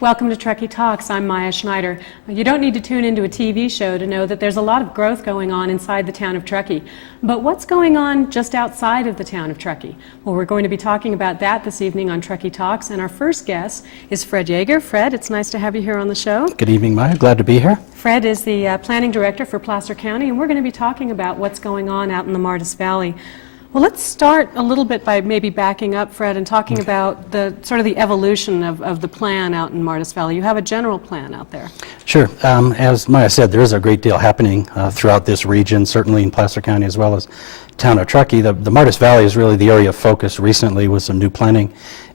Welcome to Truckee Talks. I'm Maya Schneider. You don't need to tune into a TV show to know that there's a lot of growth going on inside the town of Truckee. But what's going on just outside of the town of Truckee? Well, we're going to be talking about that this evening on Truckee Talks, and our first guest is Fred Yeagher. Fred, it's nice to have you here on the show. Good evening, Maya. Glad to be here. Fred is the planning director for Placer County, and we're going to be talking about what's going on out in the Martis Valley. Well, let's start a little bit by maybe backing up, Fred, and talking about the sort of the evolution of the plan out in Martis Valley. You have a general plan out there. Sure. As Maya said, there is a great deal happening throughout this region, certainly in Placer County as well as town of Truckee. The Martis Valley is really the area of focus recently with some new planning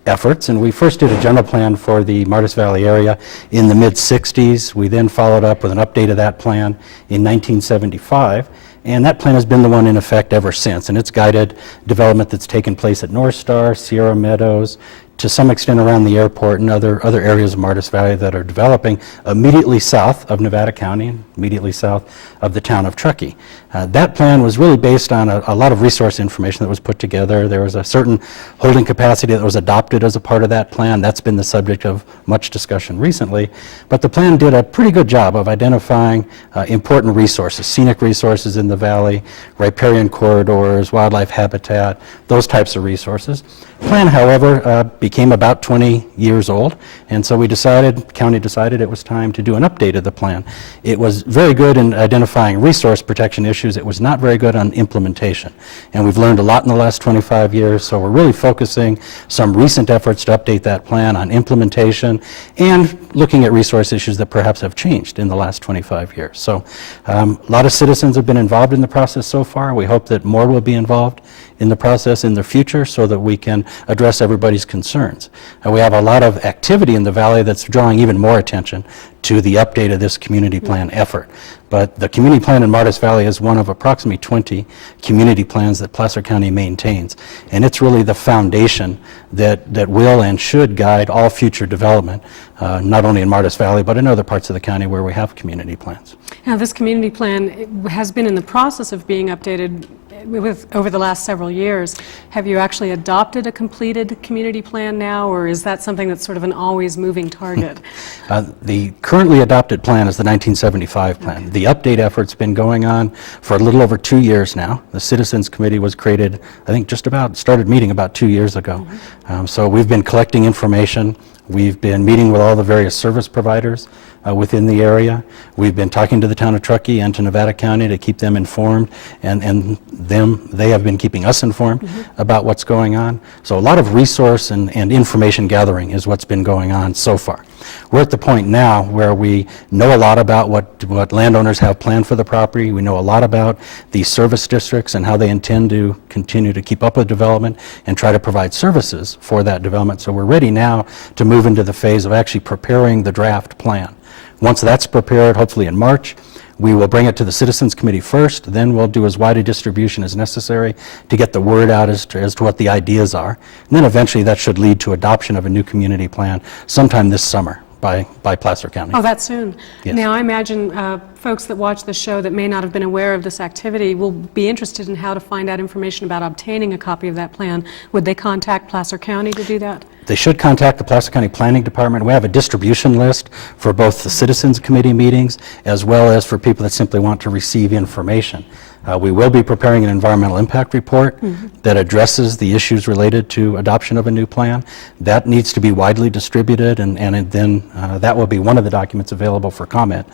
efforts, and we first did a general plan for the Martis Valley area in the mid-60s. We then followed up with an update of that plan in 1975. And that plan has been the one in effect ever since, and it's guided development that's taken place at Northstar, Sierra Meadows, to some extent around the airport and other areas of Martis Valley that are developing immediately south of Nevada County and immediately south of the town of Truckee. That plan was really based on a lot of resource information that was put together. There was a certain holding capacity that was adopted as a part of that plan. That's been the subject of much discussion recently. But the plan did a pretty good job of identifying important resources, scenic resources in the valley, riparian corridors, wildlife habitat, those types of resources. The plan, however, became about 20 years old, and so county decided it was time to do an update of the plan. It was very good in identifying resource protection issues. It was not very good on implementation, and we've learned a lot in the last 25 years, so we're really focusing some recent efforts to update that plan on implementation and looking at resource issues that perhaps have changed in the last 25 years. So a lot of citizens have been involved in the process so far. We hope that more will be involved in the process in the future so that we can address everybody's concerns. We have a lot of activity in the valley that's drawing even more attention to the update of this community plan effort. But the community plan in Martis Valley is one of approximately 20 community plans that Placer County maintains. And it's really the foundation that will and should guide all future development, not only in Martis Valley, but in other parts of the county where we have community plans. Now, this community plan has been in the process of being updated over the last several years. Have you actually adopted a completed community plan now, or is that something that's sort of an always moving target? The currently adopted plan is the 1975 plan. Okay. The update effort's been going on for a little over 2 years now. The Citizens Committee was created, I think, started meeting about 2 years ago. Mm-hmm. So we've been collecting information. We've been meeting with all the various service providers within the area. We've been talking to the town of Truckee and to Nevada County to keep them informed, and they have been keeping us informed about what's going on. So a lot of resource and information gathering is what's been going on so far. We're at the point now where we know a lot about what landowners have planned for the property. We know a lot about the service districts and how they intend to continue to keep up with development and try to provide services for that development. So we're ready now to move into the phase of actually preparing the draft plan. Once that's prepared, hopefully in March, we will bring it to the Citizens Committee first, then we'll do as wide a distribution as necessary to get the word out as to what the ideas are. And then eventually that should lead to adoption of a new community plan sometime this summer by Placer County. Oh, that soon. Yes. Now, I imagine folks that watch the show that may not have been aware of this activity will be interested in how to find out information about obtaining a copy of that plan. Would they contact Placer County to do that? They should contact the Placer County Planning Department. We have a distribution list for both the Citizens Committee meetings as well as for people that simply want to receive information. We will be preparing an environmental impact report that addresses the issues related to adoption of a new plan. That needs to be widely distributed, and then that will be one of the documents available for comment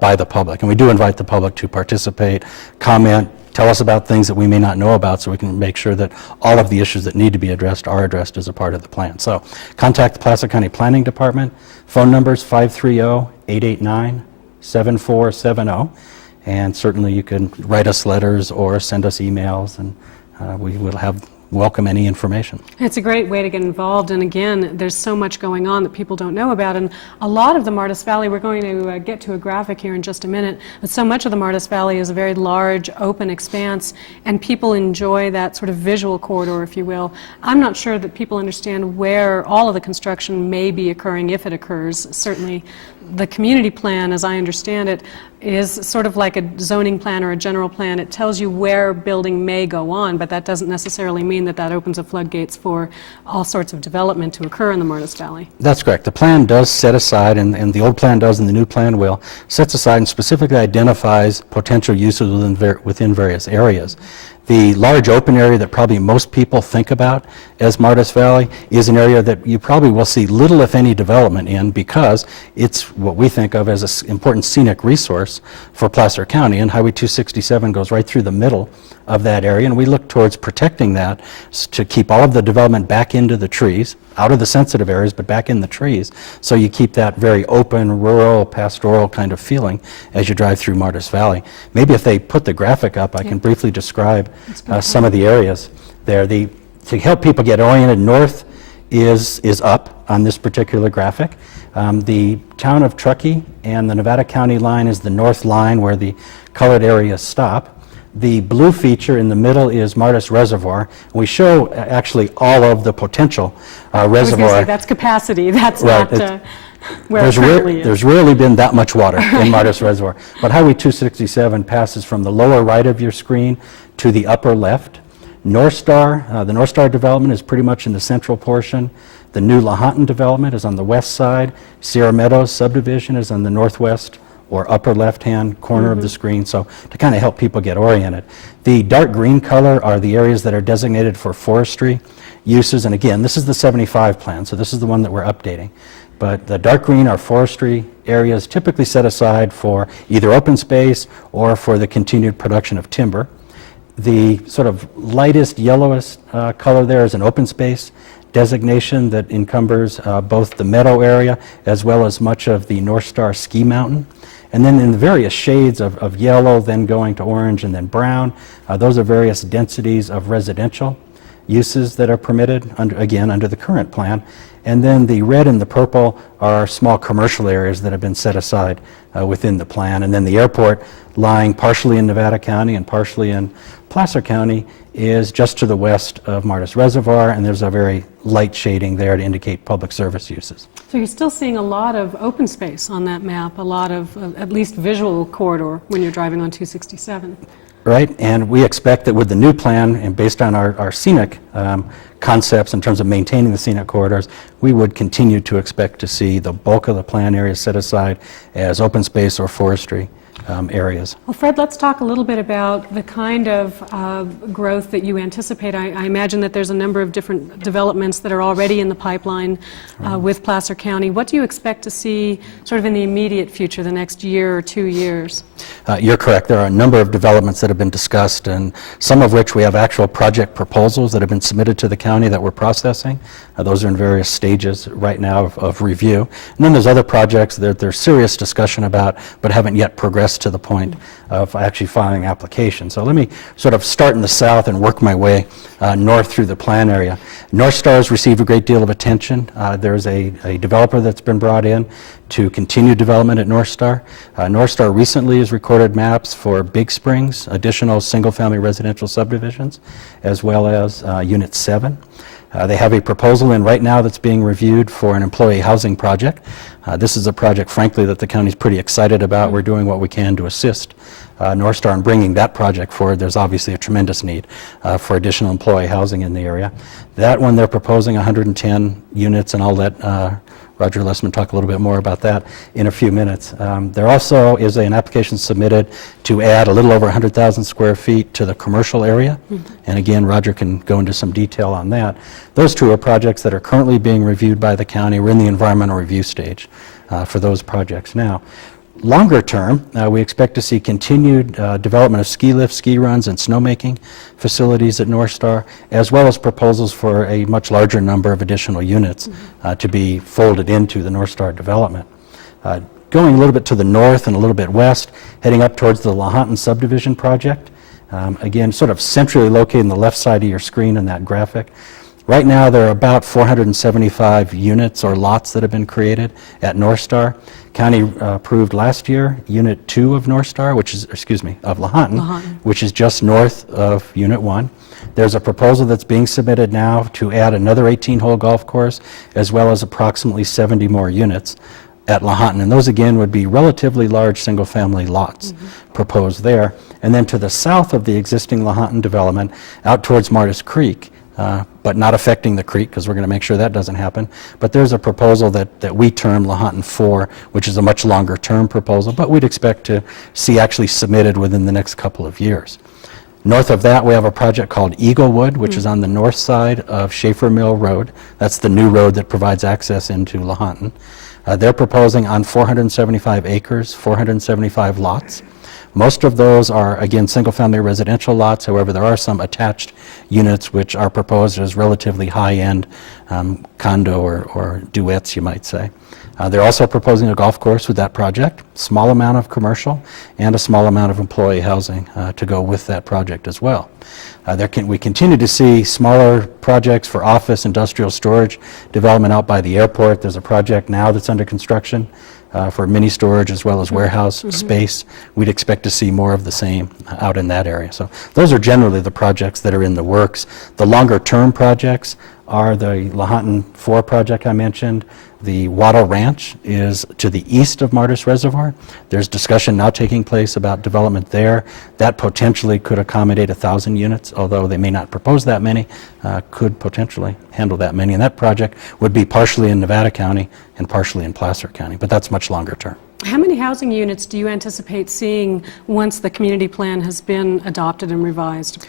by the public. And we do invite the public to participate, comment, tell us about things that we may not know about so we can make sure that all of the issues that need to be addressed are addressed as a part of the plan. So contact the Placer County Planning Department. Phone number is 530-889-7470. And certainly you can write us letters or send us emails, and we will welcome any information. It's a great way to get involved, and again, there's so much going on that people don't know about, and a lot of the Martis Valley, we're going to get to a graphic here in just a minute, but so much of the Martis Valley is a very large, open expanse, and people enjoy that sort of visual corridor, if you will. I'm not sure that people understand where all of the construction may be occurring, if it occurs. Certainly the community plan, as I understand it, is sort of like a zoning plan or a general plan. It tells you where building may go on, but that doesn't necessarily mean that that opens the floodgates for all sorts of development to occur in the Martis Valley. That's correct. The plan does set aside, and the old plan does and the new plan will, sets aside and specifically identifies potential uses within various areas. The large open area that probably most people think about as Martis Valley is an area that you probably will see little, if any, development in, because it's what we think of as an important scenic resource for Placer County, and Highway 267 goes right through the middle of that area, and we look towards protecting that to keep all of the development back into the trees, out of the sensitive areas, but back in the trees, so you keep that very open, rural, pastoral kind of feeling as you drive through Martis Valley. Maybe if they put the graphic up, I can briefly describe some of the areas there. To help people get oriented, north is up on this particular graphic. The town of Truckee and the Nevada County line is the north line where the colored areas stop. The blue feature in the middle is Martis Reservoir. We show actually all of the potential reservoir. I was going to say, that's capacity. That's right. Not where it currently is. There's rarely been that much water in Martis Reservoir. But Highway 267 passes from the lower right of your screen to the upper left. Northstar, the Northstar development is pretty much in the central portion. The new Lahontan development is on the west side. Sierra Meadows subdivision is on the northwest or upper left-hand corner of the screen, so to kind of help people get oriented. The dark green color are the areas that are designated for forestry uses, and again, this is the 75 plan, so this is the one that we're updating. But the dark green are forestry areas typically set aside for either open space or for the continued production of timber. The sort of lightest, yellowest color there is an open space designation that encumbers both the meadow area as well as much of the Northstar ski mountain. And then in the various shades of yellow, then going to orange and then brown, those are various densities of residential uses that are permitted, under the current plan. And then the red and the purple are small commercial areas that have been set aside within the plan. And then the airport, lying partially in Nevada County and partially in Placer County, is just to the west of Martis Reservoir, and there's a very light shading there to indicate public service uses. So you're still seeing a lot of open space on that map, a lot of at least visual corridor when you're driving on 267. Right, and we expect that with the new plan, and based on our scenic concepts in terms of maintaining the scenic corridors, we would continue to expect to see the bulk of the plan areas set aside as open space or forestry areas. Well, Fred, let's talk a little bit about the kind of growth that you anticipate. I imagine that there's a number of different developments that are already in the pipeline with Placer County. What do you expect to see sort of in the immediate future, the next year or 2 years? You're correct. There are a number of developments that have been discussed, and some of which we have actual project proposals that have been submitted to the county that we're processing. Those are in various stages right now of review. And then there's other projects that there's serious discussion about, but haven't yet progressed to the point of actually filing applications. So let me sort of start in the south and work my way north through the plan area. Northstar has received a great deal of attention. There's a developer that's been brought in to continue development at Northstar. Northstar recently has recorded maps for Big Springs, additional single-family residential subdivisions, as well as Unit 7. They have a proposal in right now that's being reviewed for an employee housing project. This is a project, frankly, that the county's pretty excited about. We're doing what we can to assist Northstar in bringing that project forward. There's obviously a tremendous need for additional employee housing in the area. That one, they're proposing 110 units, and I'll let Roger Lessman talk a little bit more about that in a few minutes. There also is an application submitted to add a little over 100,000 square feet to the commercial area. And again, Roger can go into some detail on that. Those two are projects that are currently being reviewed by the county. We're in the environmental review stage for those projects now. Longer term, we expect to see continued development of ski lifts, ski runs, and snowmaking facilities at Northstar, as well as proposals for a much larger number of additional units to be folded into the Northstar development. Going a little bit to the north and a little bit west, heading up towards the Lahontan subdivision project. Again, sort of centrally located on the left side of your screen in that graphic. Right now, there are about 475 units or lots that have been created at Northstar. County approved last year Unit 2 of Northstar, of Lahontan, which is just north of Unit 1. There's a proposal that's being submitted now to add another 18-hole golf course, as well as approximately 70 more units. at Lahontan, and those again would be relatively large single-family lots proposed there. And then to the south of the existing Lahontan development, out towards Martis Creek, but not affecting the creek, because we're going to make sure that doesn't happen. But there's a proposal that we term Lahontan 4, which is a much longer-term proposal, but we'd expect to see actually submitted within the next couple of years. North of that, we have a project called Eaglewood, which is on the north side of Schaefer Mill Road. That's the new road that provides access into Lahontan. They're proposing on 475 acres, 475 lots. Most of those are, again, single-family residential lots. However, there are some attached units which are proposed as relatively high-end condo or duets, you might say. They're also proposing a golf course with that project, small amount of commercial, and a small amount of employee housing to go with that project as well. We continue to see smaller projects for office, industrial storage development out by the airport. There's a project now that's under construction for mini storage as well as warehouse space. We'd expect to see more of the same out in that area. So those are generally the projects that are in the works. The longer-term projects are the Lahontan 4 project I mentioned. The Wattle Ranch is to the east of Martis Reservoir. There's discussion now taking place about development there. That potentially could accommodate 1,000 units, although they may not propose that many, could potentially handle that many. And that project would be partially in Nevada County and partially in Placer County, but that's much longer term. How many housing units do you anticipate seeing once the community plan has been adopted and revised?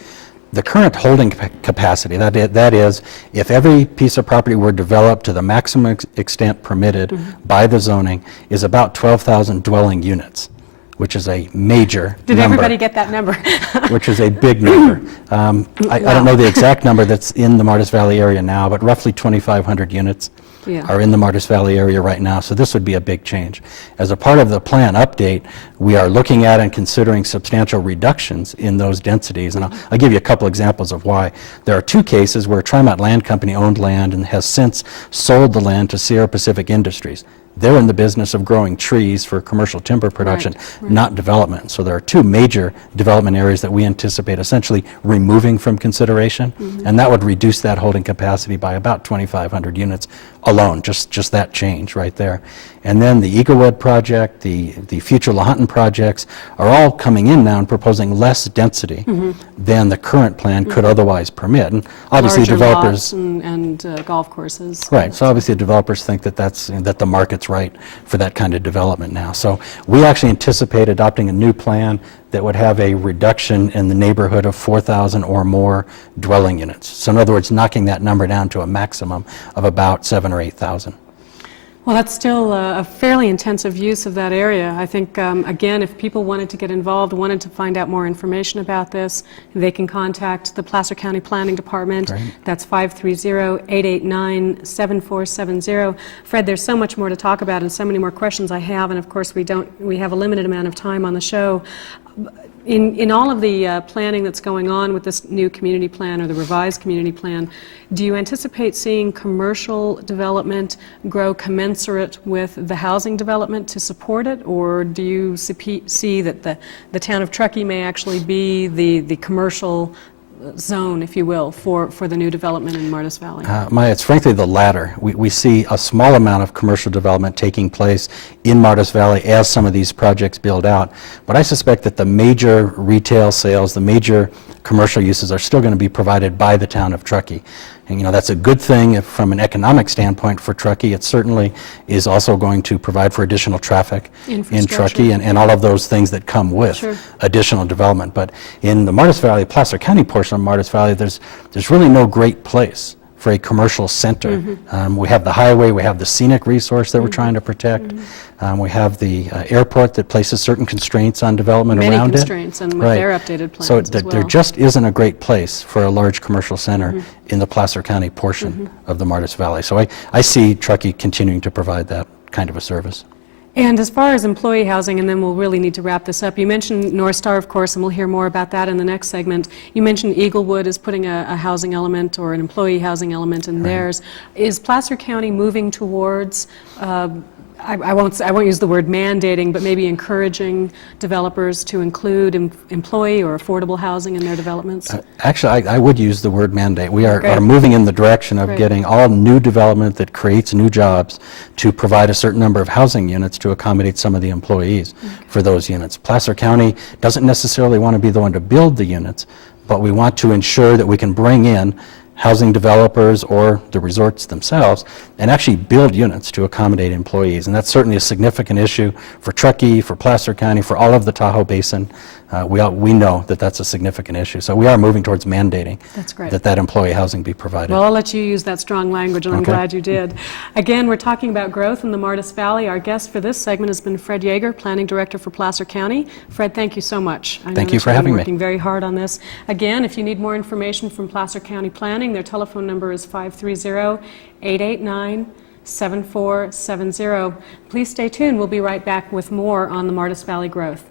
The current holding capacity, that is, if every piece of property were developed to the maximum extent permitted by the zoning, is about 12,000 dwelling units, which is a major Did number. everybody get that number? Which is a big number. I don't know the exact number that's in the Martis Valley area now, but roughly 2,500 units are in the Martis Valley area right now, so this would be a big change. As a part of the plan update, we are looking at and considering substantial reductions in those densities, and I'll give you a couple examples of why. There are two cases where Trimont Land Company owned land and has since sold the land to Sierra Pacific Industries. They're in the business of growing trees for commercial timber production, not development. So there are two major development areas that we anticipate essentially removing from consideration, and that would reduce that holding capacity by about 2,500 units alone, just that change right there. And then the Eaglewood project, the future Lahontan projects are all coming in now and proposing less density than the current plan could otherwise permit. And obviously Larger developers... lots and golf courses. Right, so obviously developers think that that the market's right for that kind of development now. So we actually anticipate adopting a new plan that would have a reduction in the neighborhood of 4,000 or more dwelling units. So in other words, knocking that number down to a maximum of about 7,000 or 8,000. Well, that's still a fairly intensive use of that area. I think, again, if people wanted to get involved, wanted to find out more information about this, they can contact the Placer County Planning Department. Right. That's 530-889-7470. Fred, there's so much more to talk about and so many more questions I have, and of course we have a limited amount of time on the show. In all of the planning that's going on with this new community plan or the revised community plan, do you anticipate seeing commercial development grow commensurate with the housing development to support it, or do you see that the town of Truckee may actually be the commercial zone, if you will, for the new development in Martis Valley? Maya, it's frankly the latter. We see a small amount of commercial development taking place in Martis Valley as some of these projects build out. But I suspect that the major retail sales, the major commercial uses are still going to be provided by the town of Truckee. And, that's a good thing from an economic standpoint for Truckee. It certainly is also going to provide for additional traffic in Truckee and all of those things that come with additional development. But in the Martis Valley, Placer County portion of Martis Valley, there's really no great place for a commercial center. We have the highway, we have the scenic resource that we're trying to protect. We have the airport that places certain constraints on development around it. Many constraints, and with their updated plans so as well. there just isn't a great place for a large commercial center in the Placer County portion of the Martis Valley. So I see Truckee continuing to provide that kind of a service. And as far as employee housing, and then we'll really need to wrap this up, you mentioned Northstar, of course, and we'll hear more about that in the next segment. You mentioned Eaglewood is putting a housing element or an employee housing element in theirs. Is Placer County moving towards I won't use the word mandating, but maybe encouraging developers to include employee or affordable housing in their developments? Actually, I would use the word mandate. We are Great. moving in the direction of Great. getting all new development that creates new jobs to provide a certain number of housing units to accommodate some of the employees for those units. Placer County doesn't necessarily want to be the one to build the units, but we want to ensure that we can bring in housing developers or the resorts themselves and actually build units to accommodate employees. And that's certainly a significant issue for Truckee, for Placer County, for all of the Tahoe Basin. We know that that's a significant issue. So we are moving towards mandating That's great. that employee housing be provided. Well, I'll let you use that strong language, and I'm Okay. glad you did. Again, we're talking about growth in the Martis Valley. Our guest for this segment has been Fred Yeagher, Planning Director for Placer County. Fred, thank you so much. I know Thank you that for you've been having me. working very hard on this. Again, if you need more information from Placer County Planning, their telephone number is 530-889-7470. Please stay tuned. We'll be right back with more on the Martis Valley growth.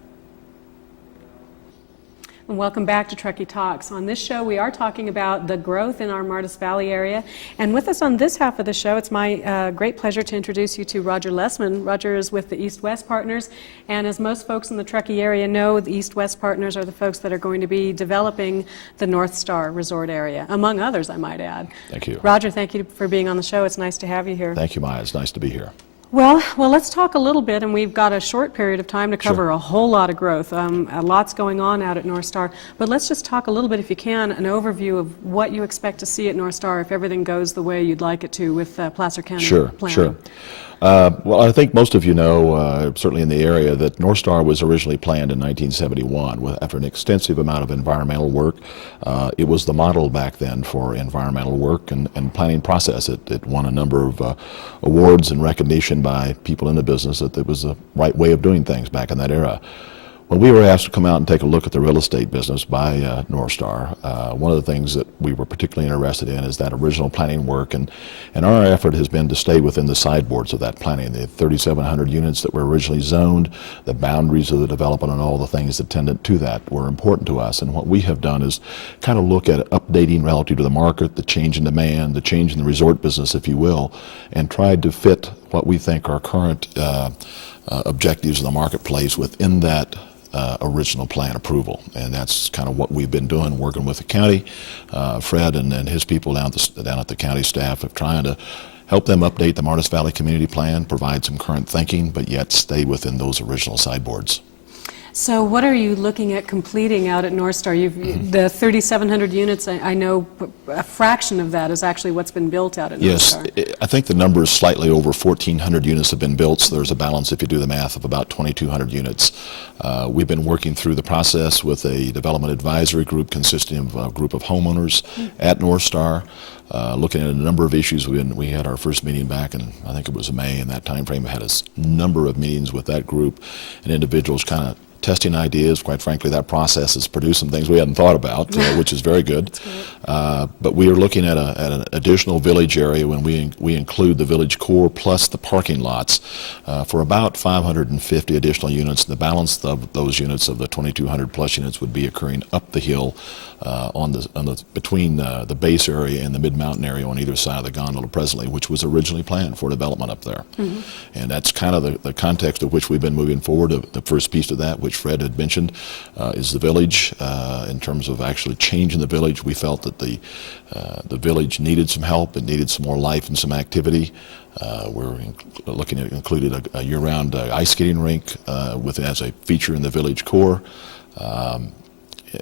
And welcome back to Truckee Talks. On this show, we are talking about the growth in our Martis Valley area. And with us on this half of the show, it's my great pleasure to introduce you to Roger Lessman. Roger is with the East-West Partners. And as most folks in the Truckee area know, the East-West Partners are the folks that are going to be developing the Northstar Resort area, among others, I might add. Thank you. Roger, thank you for being on the show. It's nice to have you here. Thank you, Maya. It's nice to be here. Well, let's talk a little bit, and we've got a short period of time to cover Sure. a whole lot of growth. Lots going on out at Northstar, but let's just talk a little bit, if you can, an overview of what you expect to see at Northstar if everything goes the way you'd like it to with Placer County planning. Sure. Well, I think most of you know, certainly in the area, that Northstar was originally planned in 1971 after an extensive amount of environmental work. It was the model back then for environmental work and planning process. It won a number of awards and recognition by people in the business that it was the right way of doing things back in that era. When we were asked to come out and take a look at the real estate business by Northstar, one of the things that we were particularly interested in is that original planning work, and our effort has been to stay within the sideboards of that planning, the 3,700 units that were originally zoned, the boundaries of the development, and all the things attendant to that were important to us. And what we have done is kind of look at updating relative to the market, the change in demand, the change in the resort business, if you will, and tried to fit what we think are current objectives in the marketplace within that original plan approval. And that's kind of what we've been doing, working with the county. Fred and his people down at the county staff of trying to help them update the Martis Valley Community Plan, provide some current thinking, but yet stay within those original sideboards. So what are you looking at completing out at Northstar? The 3,700 units, I know a fraction of that is actually what's been built out at Northstar. Yes, I think the number is slightly over 1,400 units have been built, so there's a balance, if you do the math, of about 2,200 units. We've been working through the process with a development advisory group consisting of a group of homeowners at Northstar, looking at a number of issues. We had our first meeting back in, I think it was May, in that time frame. We had a number of meetings with that group and individuals kind of testing ideas. Quite frankly, that process has produced some things we hadn't thought about, which is very good. But we are looking at an additional village area when we include the village core plus the parking lots for about 550 additional units. The balance of those units, of the 2,200 plus units, would be occurring up the hill between the base area and the mid-mountain area on either side of the gondola presently, which was originally planned for development up there. And that's kind of the context of which we've been moving forward. The first piece of that, which Fred had mentioned, is the village. In terms of actually changing the village, we felt that the village needed some help. It needed some more life and some activity. We're looking at included a year-round ice skating rink as a feature in the village core.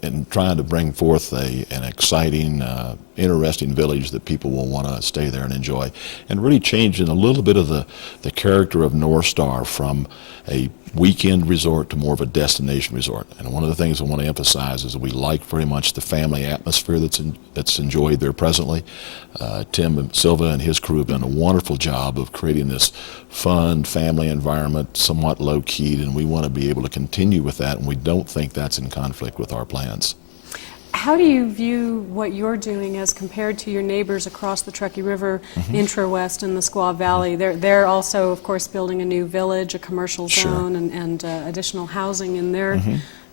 And trying to bring forth an exciting, interesting village that people will want to stay there and enjoy, and really changing a little bit of the character of Northstar from a weekend resort to more of a destination resort. And one of the things I want to emphasize is that we like very much the family atmosphere that's enjoyed there presently. Tim Silva and his crew have done a wonderful job of creating this fun family environment, somewhat low-keyed, and we want to be able to continue with that, and we don't think that's in conflict with our plans. How do you view what you're doing as compared to your neighbors across the Truckee River, intra-west and the Squaw Valley? They're also, of course, building a new village, a commercial zone, and additional housing in their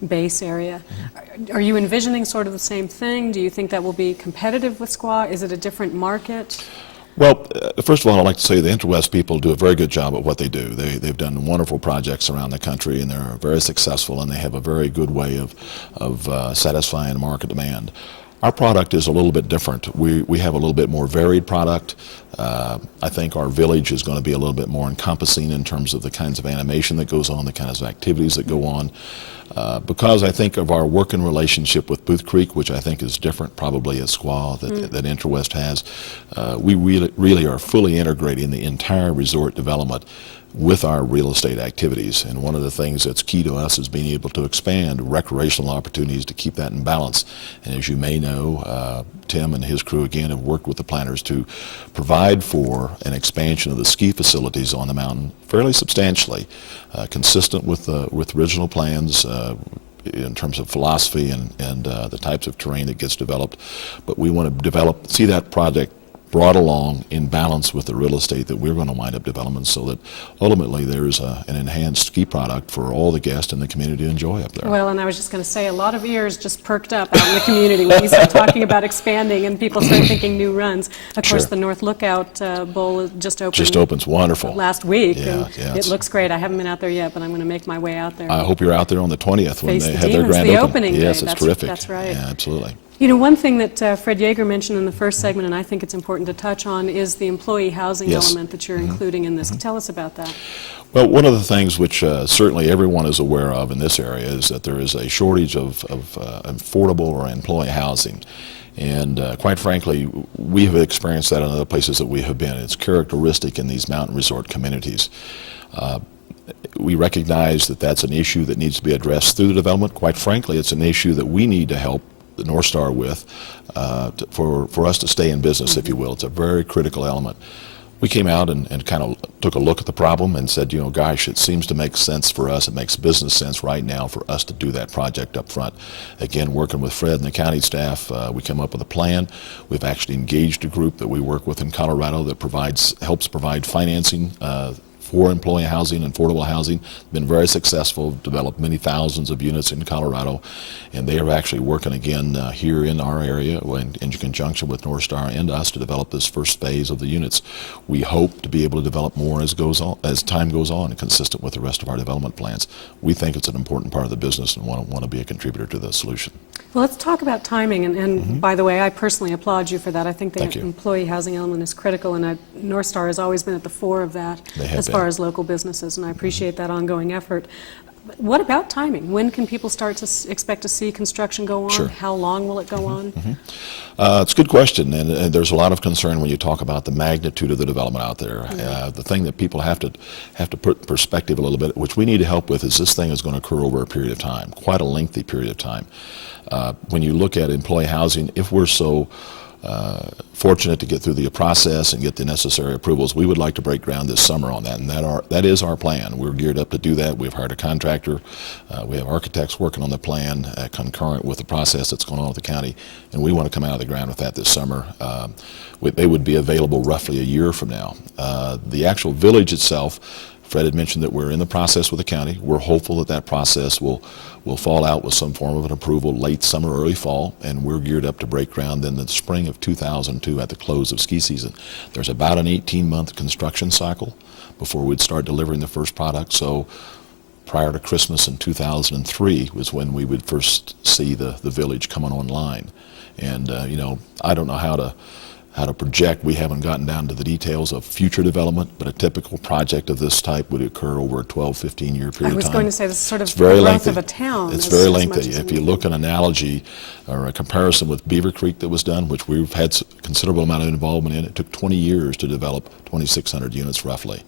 base area. Are you envisioning sort of the same thing? Do you think that will be competitive with Squaw? Is it a different market? Well, first of all, I'd like to say the Interwest people do a very good job at what they do. They've done wonderful projects around the country, and they're very successful, and they have a very good way of satisfying market demand. Our product is a little bit different. We have a little bit more varied product. I think our village is going to be a little bit more encompassing in terms of the kinds of animation that goes on, the kinds of activities that go on. Because I think of our working relationship with Booth Creek, which I think is different probably at Squaw that Interwest has, we really are fully integrating the entire resort development with our real estate activities. And one of the things that's key to us is being able to expand recreational opportunities to keep that in balance. And as you may know, Tim and his crew again have worked with the planners to provide for an expansion of the ski facilities on the mountain fairly substantially, consistent with original plans in terms of philosophy and the types of terrain that gets developed. But we want to see that project brought along in balance with the real estate that we're going to wind up developing, so that ultimately there's an enhanced ski product for all the guests in the community to enjoy up there. Well, and I was just going to say, a lot of ears just perked up out in the community when you start talking about expanding and people start thinking new runs. Of course, Sure. the North Lookout Bowl just opened. Just opens, wonderful. Last week, Yeah, and yeah, it looks great. I haven't been out there yet, but I'm going to make my way out there. I hope you're out there on the 20th when Face they the have their demons, grand the opening. opening Yes, day. it's terrific. That's right. Yeah, absolutely. You know, one thing that Fred Yeagher mentioned in the first segment, and I think it's important to touch on, is the employee housing Yes. element that you're including in this. Tell us about that. Well, one of the things which certainly everyone is aware of in this area is that there is a shortage of affordable or employee housing. And quite frankly, we have experienced that in other places that we have been. It's characteristic in these mountain resort communities. We recognize that that's an issue that needs to be addressed through the development. Quite frankly, it's an issue that we need to help the Northstar with for us to stay in business, if you will. It's a very critical element. We came out and kind of took a look at the problem and said, you know, gosh, it seems to make sense for us. It makes business sense right now for us to do that project up front. Again, working with Fred and the county staff, we came up with a plan. We've actually engaged a group that we work with in Colorado that helps provide financing for employee housing and affordable housing. Been very successful, developed many thousands of units in Colorado, and they are actually working again here in our area in conjunction with Northstar and us to develop this first phase of the units. We hope to be able to develop more as time goes on, consistent with the rest of our development plans. We think it's an important part of the business and want to be a contributor to the solution. Well, let's talk about timing, and by the way, I personally applaud you for that. I think the Thank you. employee housing element is critical, and Northstar has always been at the fore of that as far as local businesses, and I appreciate that ongoing effort. But what about timing? When can people start to expect to see construction go on? Sure. How long will it go on? It's a good question, and there's a lot of concern when you talk about the magnitude of the development out there. The thing that people have to put in perspective a little bit, which we need to help with, is this thing is going to occur over a period of time, quite a lengthy period of time. When you look at employee housing, if we're so fortunate to get through the process and get the necessary approvals, we would like to break ground this summer on that, and that is our plan. We're geared up to do that. We've hired a contractor. We have architects working on the plan concurrent with the process that's going on with the county, and we want to come out of the ground with that this summer. They would be available roughly a year from now. The actual village itself, Fred had mentioned that we're in the process with the county. We're hopeful that that process will fall out with some form of an approval late summer, early fall, and we're geared up to break ground in the spring of 2002 at the close of ski season. There's about an 18-month construction cycle before we'd start delivering the first product, so prior to Christmas in 2003 was when we would first see the village coming online. And you know, I don't know how to project. We haven't gotten down to the details of future development, but a typical project of this type would occur over a 12, 15-year period of time. I was going to say this is sort of the very growth lengthy. of a town. It's as- very as much lengthy. as If you anything. look at an analogy or a comparison with Beaver Creek that was done, which we've had a considerable amount of involvement in, it took 20 years to develop 2,600 units roughly.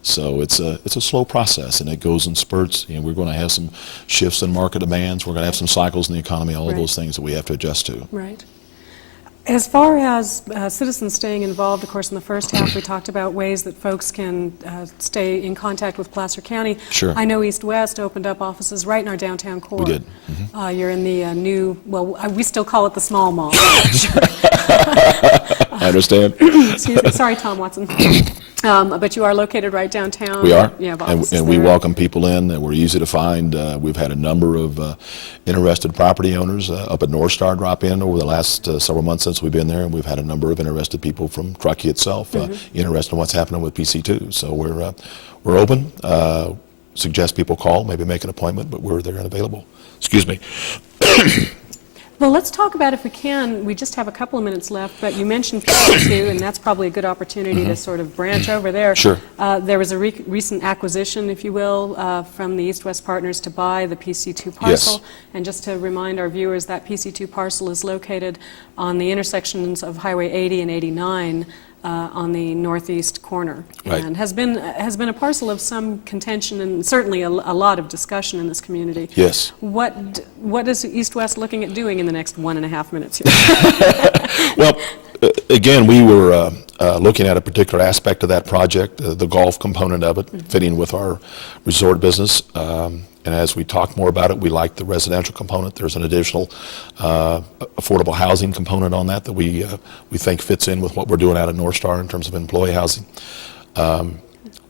So it's a slow process, and it goes in spurts. You know, we're going to have some shifts in market demands. We're going to have some cycles in the economy, all of Right. those things that we have to adjust to. Right. As far as citizens staying involved, of course, in the first half, we talked about ways that folks can stay in contact with Placer County. Sure. I know East West opened up offices right in our downtown core. We did. You're in the new, well, we still call it the small mall. I understand. Excuse me. Sorry, Tom Watson. But you are located right downtown. We are, You have and offices we there. welcome people in, and we're easy to find. We've had a number of interested property owners up at Northstar drop in over the last several months since we've been there, and we've had a number of interested people from Truckee itself interested in what's happening with PC2. So we're open. Suggest people call, maybe make an appointment, but we're there and available. Excuse me. Well, let's talk about, if we can, we just have a couple of minutes left, but you mentioned PC2, and that's probably a good opportunity to sort of branch over there. Sure. There was a recent acquisition, if you will, from the East-West Partners to buy the PC2 parcel. Yes. And just to remind our viewers, that PC2 parcel is located on the intersections of Highway 80 and 89 on the northeast corner, Right. and has been a parcel of some contention and certainly a lot of discussion in this community. Yes. What is East-West looking at doing in the next 1.5 minutes here? Well, again, we were looking at a particular aspect of that project, the golf component of it, fitting with our resort business. And as we talk more about it, we like the residential component. There's an additional affordable housing component on that we think fits in with what we're doing out at Northstar in terms of employee housing.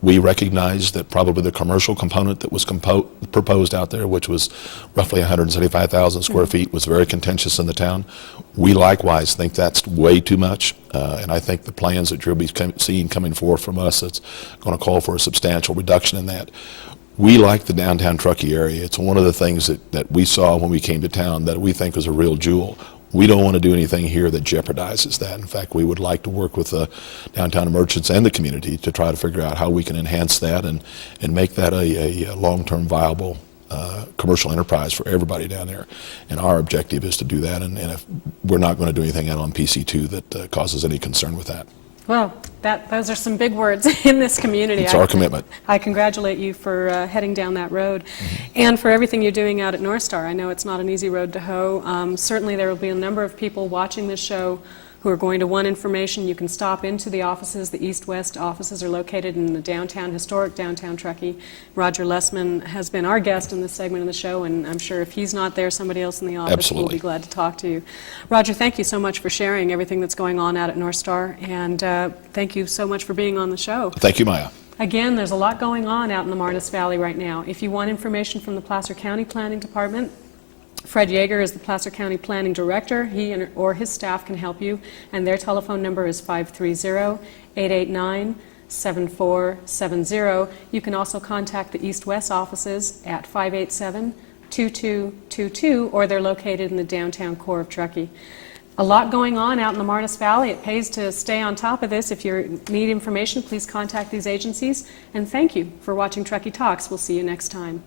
We recognize that probably the commercial component that was proposed out there, which was roughly 175,000 square feet, was very contentious in the town. We likewise think that's way too much, and I think the plans that you'll be seeing coming forth from us, it's going to call for a substantial reduction in that. We like the downtown Truckee area. It's one of the things that we saw when we came to town that we think was a real jewel. We don't want to do anything here that jeopardizes that. In fact, we would like to work with the downtown merchants and the community to try to figure out how we can enhance that and make that a long-term viable commercial enterprise for everybody down there. And our objective is to do that, and if we're not going to do anything out on PC2 that causes any concern with that. Well, those are some big words in this community. It's our commitment. I congratulate you for heading down that road and for everything you're doing out at Northstar. I know it's not an easy road to hoe. Certainly there will be a number of people watching this show who are going to want information. You can stop into the offices. The East-West offices are located in the historic downtown Truckee. Roger Lessman has been our guest in this segment of the show, and I'm sure if he's not there, somebody else in the office Absolutely. will be glad to talk to you. Roger, thank you so much for sharing everything that's going on out at Northstar, and thank you so much for being on the show. Thank you, Maya. Again, there's a lot going on out in the Martis Valley right now. If you want information from the Placer County Planning Department, Fred Yeagher is the Placer County Planning Director. He or his staff can help you, and their telephone number is 530-889-7470. You can also contact the East-West offices at 587-2222, or they're located in the downtown core of Truckee. A lot going on out in the Martis Valley. It pays to stay on top of this. If you need information, please contact these agencies. And thank you for watching Truckee Talks. We'll see you next time.